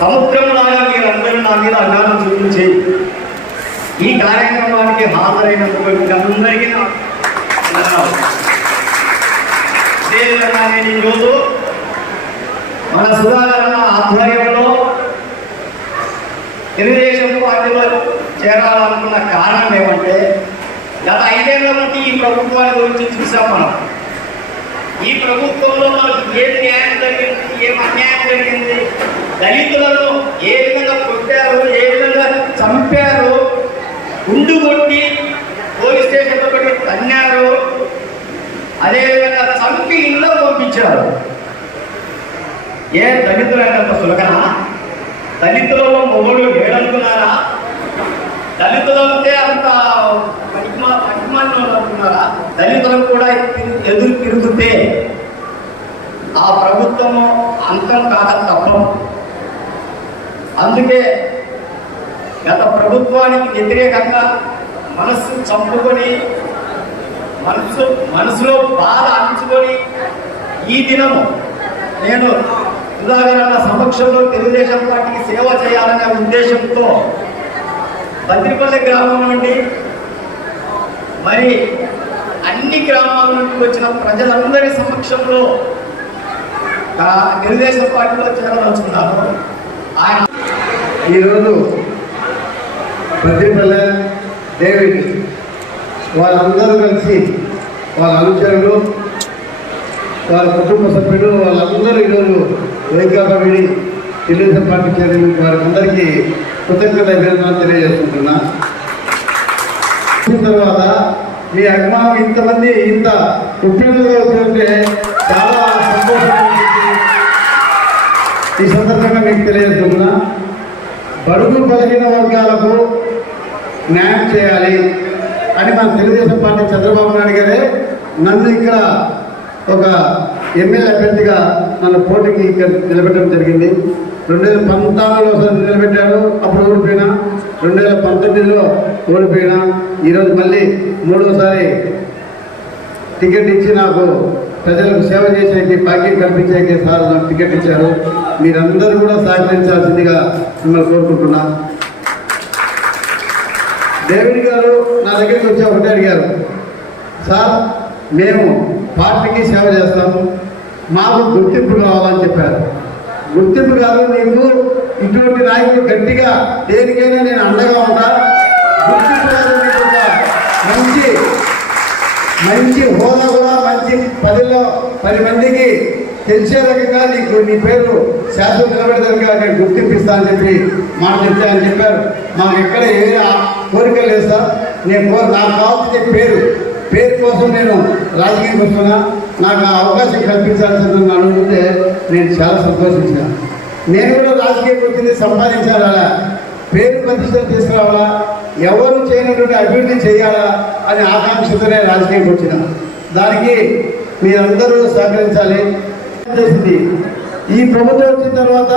సముద్రం లాగా మీరు అందరూ నా మీద అన్నారం చూపించి ఈ కార్యక్రమానికి హాజరైనటువంటి అందరికీ అదేవిధంగా నేను ఈరోజు మన సుధాకరణ ఆధ్వర్యంలో తెలుగుదేశం పార్టీలో చేరాలనుకున్న కారణం ఏమంటే గత ఐదేళ్ళ నుండి ఈ ప్రభుత్వాన్ని గురించి చూసాం మనం. ఈ ప్రభుత్వంలో మనకు ఏం న్యాయం జరిగింది ఏం అన్యాయం జరిగింది? దళితులను ఏ విధంగా కొట్టారు ఏ విధంగా చంపారు? గుండు కొట్టి పోలీస్ స్టేషన్లో పెట్టి తన్నారు? అదేవిధంగా చంపి ఇళ్ళలో పంపించారు. ఏ దళితులంటే అంత సులకనా దళితులలో మొగుళ్ళు లేడనుకున్నారా? దళితులంటే అంత పనికిమా అనుకున్నారా దళితులను కూడా ఎదురు తిరుగుతే ఆ ప్రభుత్వము అంతం కాక తప్పం అందుకే గత ప్రభుత్వానికి వ్యతిరేకంగా మనస్సు చంపుకొని మనసు మనసులో బాధ అణుచుకొని ఈ దినము నేను ఉదాహరణ సమక్షంలో తెలుగుదేశం పార్టీకి సేవ చేయాలనే ఉద్దేశంతో బద్రిపల్లి గ్రామం నుండి మరి అన్ని గ్రామాల నుండి వచ్చిన ప్రజలందరి సమక్షంలో తెలుగుదేశం పార్టీలో చేరదలుచుకున్నాను. ఆయన ఈరోజు ప్రతిపల్లె డేవిడ్ వాళ్ళందరూ కలిసి వాళ్ళ అనుచరులు వాళ్ళ కుటుంబ సభ్యులు వాళ్ళందరూ ఈరోజు వైకాపా విడి తెలుగుదేశం పార్టీ చేరిన వారందరికీ కృతజ్ఞత అభినందనలు తెలియజేసుకుంటున్నా. తర్వాత మీ అభిమానం ఇంతమంది ఇంత ఉప్పినలుగా వచ్చిందంటే చాలా సంతోషంగా ఈ సందర్భంగా మీకు తెలియజేస్తున్నా. బడుగు బలహీన వర్గాలకు న్యాయం చేయాలి అని మన తెలుగుదేశం పార్టీ చంద్రబాబు నాయుడు గారే నన్ను ఇక్కడ ఒక ఎమ్మెల్యే అభ్యర్థిగా నన్ను పోటీకి ఇక్కడ నిలబెట్టడం జరిగింది. రెండు వేల పంతొమ్మిదిలో ఒకసారి నిలబెట్టాడు అప్పుడు ఓడిపోయినా. రెండు వేల పంతొమ్మిదిలో ఓడిపోయినా. ఈరోజు మళ్ళీ మూడోసారి టికెట్ ఇచ్చి నాకు ప్రజలకు సేవ చేసేకి భాగ్యం కల్పించేకి సార్ నాకు టికెట్ ఇచ్చారు. మీరందరూ కూడా సహకరించాల్సిందిగా మిమ్మల్ని కోరుకుంటున్నా. డేవిడ్ గారు నా దగ్గరికి వచ్చి ఒకటే అడిగారు సార్ మేము పార్టీకి సేవ చేస్తాము మాకు గుర్తింపు కావాలని చెప్పారు. గుర్తింపు కాదు నీకు ఇటువంటి నాయకులు గట్టిగా దేనికైనా నేను అండగా ఉంటా. గుర్తింపు కాదు మంచి మంచి హోదా కూడా మంచి పదిలో పది మందికి తెలిసే రకంగా నీకు నీ పేరు శాశ్వత నిలబెడతానుగా నేను గుర్తింపిస్తా అని చెప్పి మాట చెప్తా అని చెప్పారు. మాకు ఎక్కడ ఏ ఆ- కోరిక లేదు సార్. నేను నాకు కావాల్సిన పేరు పేరు కోసం నేను రాజకీయం వస్తున్నా నాకు ఆ అవకాశం కల్పించాల్సిందని అనుకుంటే నేను చాలా సంతోషించాను. నేను కూడా రాజకీయం వచ్చింది సంపాదించాలా? పేరు ప్రతిష్టలు తీసుకురావాలా? ఎవరు చేయనటువంటి అభివృద్ధి చేయాలా? అనే ఆకాంక్షతోనే రాజకీయంకి వచ్చిన. దానికి మీరందరూ సహకరించాలి. చేసింది. ఈ ప్రభుత్వం వచ్చిన తర్వాత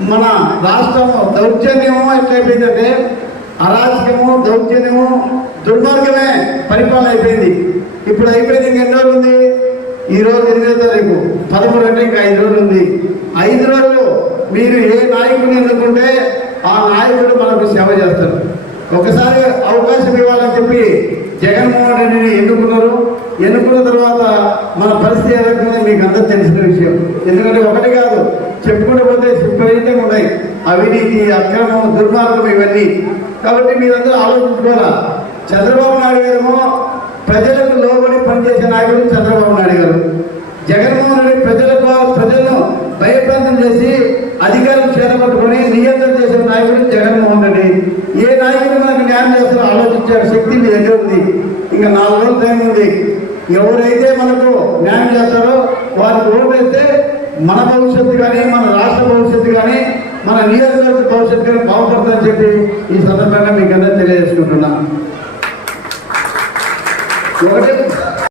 మన రాష్ట్రం దౌర్జన్యము ఎట్లయిపోయిందంటే అరాచకము దౌర్జన్యము దుర్మార్గమే పరిపాలన అయిపోయింది. ఇప్పుడు అయిపోయింది ఇంకెన్ని రోజులు ఉంది? ఈ రోజు ఎనిమిదో తారీఖు పదమూడు అంటే ఇంకా ఐదు రోజులు ఉంది. ఐదు రోజులు మీరు ఏ నాయకుడిని ఎన్నుకుంటే ఆ నాయకుడు మనకు సేవ చేస్తారు. ఒకసారి అవకాశం ఇవ్వాలని చెప్పి జగన్మోహన్ రెడ్డిని ఎన్నుకున్నారు. ఎన్నుకున్న తర్వాత మన పరిస్థితి ఏ మీకు అందరూ తెలిసిన విషయం. ఎందుకంటే ఒకటి కాదు చెప్పుకుంటూ పోతే విపరీతంగా ఉన్నాయి. అవినీతి అక్రమం దుర్మార్గం ఇవన్నీ. కాబట్టి మీరందరూ ఆలోచించుకోవాలా? చంద్రబాబు నాయుడు గారేమో ప్రజలకు లోబడి పనిచేసే నాయకుడు చంద్రబాబు నాయుడు గారు. జగన్మోహన్ రెడ్డి ప్రజలకు ప్రజలను భయప్రాంతం చేసి అధికారం చేతపట్టుకొని నియంత్రణ చేసే నాయకుడు జగన్మోహన్ రెడ్డి. ఏ నాయకుడు మనకు న్యాయం చేస్తారో ఆలోచించే శక్తి మీ దగ్గర ఉంది. ఇంకా నాలుగు రోజులు టైం ఉంది. ఎవరైతే మనకు న్యాయం చేస్తారో వారికి ఓటు వేస్తే మన భవిష్యత్తు కానీ మన రాష్ట్ర భవిష్యత్తు కానీ మన నియోజకవర్గ భవిష్యత్తు కానీ బాగుపడుతుందని చెప్పి ఈ సందర్భంగా మీకు అందరూ తెలియజేసుకుంటున్నాను ఒకటి